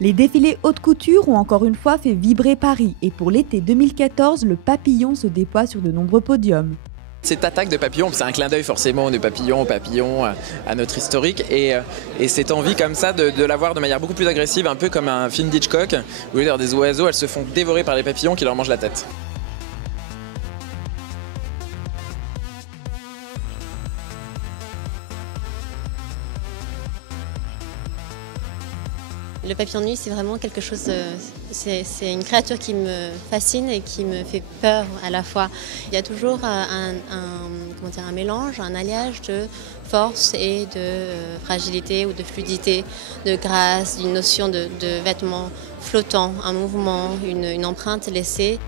Les défilés haute couture ont encore une fois fait vibrer Paris et pour l'été 2014, le papillon se déploie sur de nombreux podiums. Cette attaque de papillon, c'est un clin d'œil forcément de papillon au papillon, à notre historique et cette envie comme ça de la voir de manière beaucoup plus agressive, un peu comme un film d'Hitchcock où des oiseaux, elles se font dévorer par les papillons qui leur mangent la tête. Le papillon de nuit, c'est vraiment quelque chose, c'est une créature qui me fascine et qui me fait peur à la fois. Il y a toujours un mélange, un alliage de force et de fragilité ou de fluidité, de grâce, d'une notion de vêtements flottants, un mouvement, une empreinte laissée.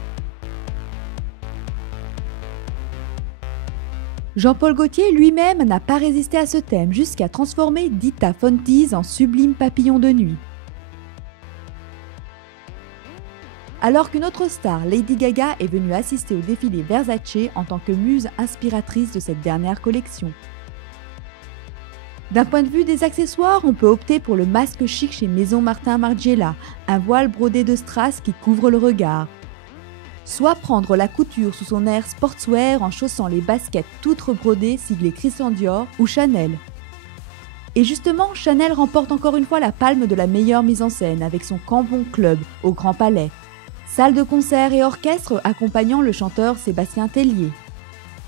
Jean-Paul Gaultier lui-même n'a pas résisté à ce thème jusqu'à transformer Dita Von Teese en sublime papillon de nuit. Alors qu'une autre star, Lady Gaga, est venue assister au défilé Versace en tant que muse inspiratrice de cette dernière collection. D'un point de vue des accessoires, on peut opter pour le masque chic chez Maison Martin Margiela, un voile brodé de strass qui couvre le regard. Soit prendre la couture sous son air sportswear en chaussant les baskets toutes rebrodées siglées Christian Dior ou Chanel. Et justement, Chanel remporte encore une fois la palme de la meilleure mise en scène avec son Cambon Club au Grand Palais. Salle de concert et orchestre accompagnant le chanteur Sébastien Tellier.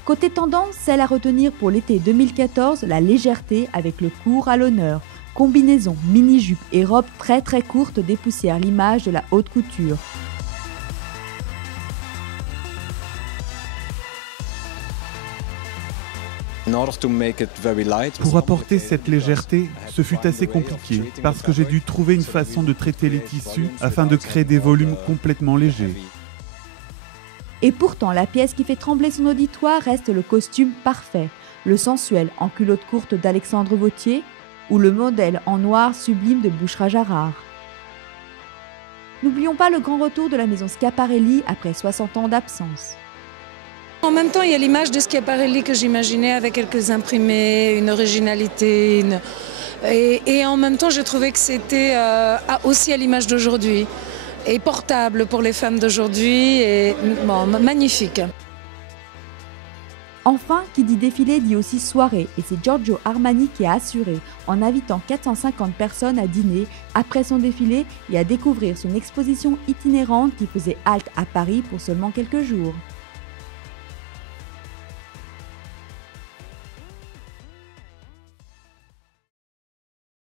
Côté tendance, celle à retenir pour l'été 2014, la légèreté avec le court à l'honneur. Combinaison, mini-jupe et robe très courte dépoussièrent l'image de la haute couture. Pour apporter cette légèreté, ce fut assez compliqué, parce que j'ai dû trouver une façon de traiter les tissus afin de créer des volumes complètement légers. Et pourtant, la pièce qui fait trembler son auditoire reste le costume parfait, le sensuel en culotte courte d'Alexandre Vauthier ou le modèle en noir sublime de Boucherat Jarrard. N'oublions pas le grand retour de la maison Schiaparelli après 60 ans d'absence. En même temps, il y a l'image de Schiaparelli que j'imaginais avec quelques imprimés, une originalité. Et en même temps, je trouvais que c'était aussi à l'image d'aujourd'hui. Et portable pour les femmes d'aujourd'hui. Et bon, magnifique. Enfin, qui dit défilé dit aussi soirée. Et c'est Giorgio Armani qui a assuré en invitant 450 personnes à dîner après son défilé et à découvrir son exposition itinérante qui faisait halte à Paris pour seulement quelques jours.